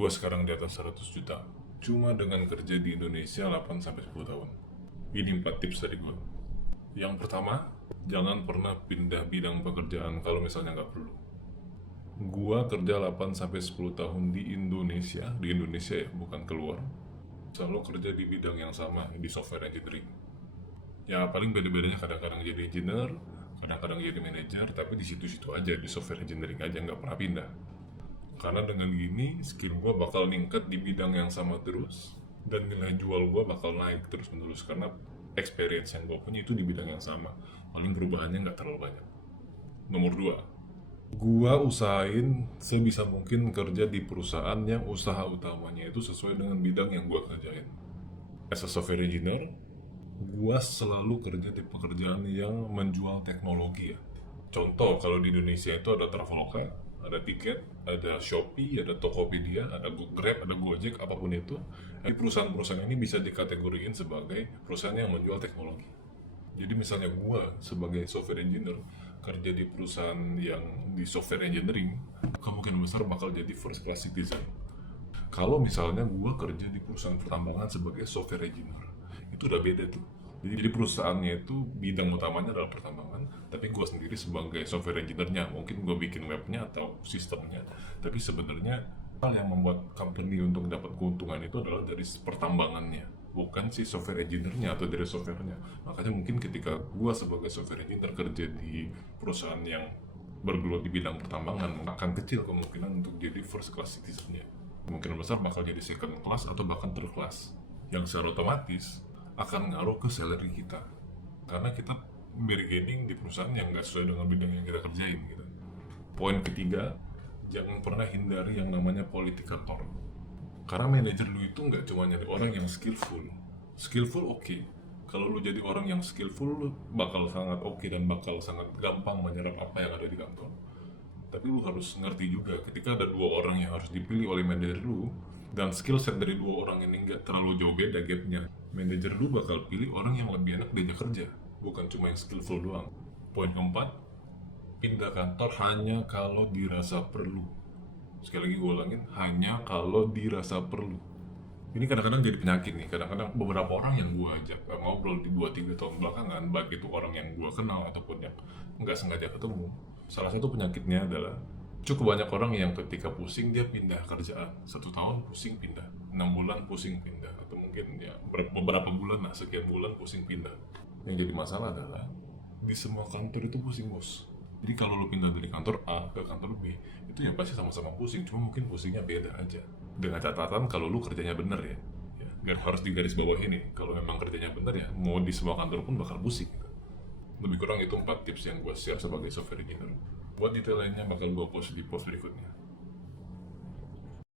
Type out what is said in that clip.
gue sekarang di atas 100 juta cuma dengan kerja di Indonesia 8-10 tahun. Ini 4 tips dari gue. Yang pertama, jangan pernah pindah bidang pekerjaan kalau misalnya nggak perlu. Gua kerja 8-10 tahun di Indonesia ya, bukan keluar. Selalu kerja di bidang yang sama, di software engineering. Ya paling beda-bedanya kadang-kadang jadi engineer, kadang-kadang jadi manager, tapi di situ-situ aja, di software engineering aja, nggak pernah pindah. Karena dengan gini, skill gua bakal ningkat di bidang yang sama terus, dan nilai jual gua bakal naik terus-menerus, karena experience yang gua punya itu di bidang yang sama. Paling perubahannya nggak terlalu banyak. Nomor 2, gua usahain sebisa mungkin kerja di perusahaan yang usaha utamanya itu sesuai dengan bidang yang gua kerjain. As a software engineer, gua selalu kerja di pekerjaan yang menjual teknologi ya. Contoh, kalau di Indonesia itu ada Traveloka, ada Tiket, ada Shopee, ada Tokopedia, ada Grab, ada Gojek, apapun itu. Di perusahaan-perusahaan ini bisa dikategorikan sebagai perusahaan yang menjual teknologi. Jadi misalnya gua sebagai software engineer kerja di perusahaan yang di software engineering, kemungkinan besar bakal jadi first class citizen. Kalau misalnya gua kerja di perusahaan pertambangan sebagai software engineer, itu udah beda tuh. Jadi perusahaannya itu bidang utamanya adalah pertambangan, tapi gue sendiri sebagai software engineer-nya, mungkin gue bikin webnya atau sistemnya, tapi sebenarnya hal yang membuat company untuk dapat keuntungan itu adalah dari pertambangannya, bukan si software engineer-nya atau dari software-nya. Makanya mungkin ketika gue sebagai software engineer kerja di perusahaan yang bergelut di bidang pertambangan, akan kecil kemungkinan untuk jadi first class citizen-nya. Kemungkinan besar bakal jadi second class atau bahkan third class, yang secara otomatis akan ngaruh ke salary kita, karena kita bargaining di perusahaan yang nggak sesuai dengan bidang yang kita kerjain gitu. Poin ketiga, jangan pernah hindari yang namanya politik kantor, karena manajer lu itu nggak cuma nyari orang yang skillful oke. Kalau lu jadi orang yang skillful, lu bakal sangat oke dan bakal sangat gampang menyerap apa yang ada di kantor. Tapi lu harus ngerti juga ketika ada 2 orang yang harus dipilih oleh manajer lu, dan skill set dari 2 orang ini nggak terlalu jauh beda gapnya, manajer lu bakal pilih orang yang lebih enak diajak kerja, bukan cuma yang skillful doang. Poin keempat, pindah kantor hanya kalau dirasa perlu. Sekali lagi gue ulangin, hanya kalau dirasa perlu. Ini kadang-kadang jadi penyakit nih. Kadang-kadang beberapa orang yang gue ajak ngobrol di 2-3 tahun belakangan, baik itu orang yang gue kenal ataupun yang nggak sengaja ketemu, salah satu penyakitnya adalah cukup banyak orang yang ketika pusing dia pindah kerjaan. 1 tahun pusing pindah, 6 bulan pusing pindah, atau mungkin ya beberapa bulan lah, sekian bulan pusing pindah. Yang jadi masalah adalah di semua kantor itu pusing bos. Jadi kalau lu pindah dari kantor A ke kantor B, itu ya pasti sama-sama pusing, cuma mungkin pusingnya beda aja. Dengan catatan kalau lu kerjanya bener ya. Harus digaris bawah ini, kalau memang kerjanya bener ya, mau di semua kantor pun bakal pusing. Lebih kurang itu 4 tips yang gue share sebagai software engineer. Buat detail lainnya bakal gue post di post berikutnya.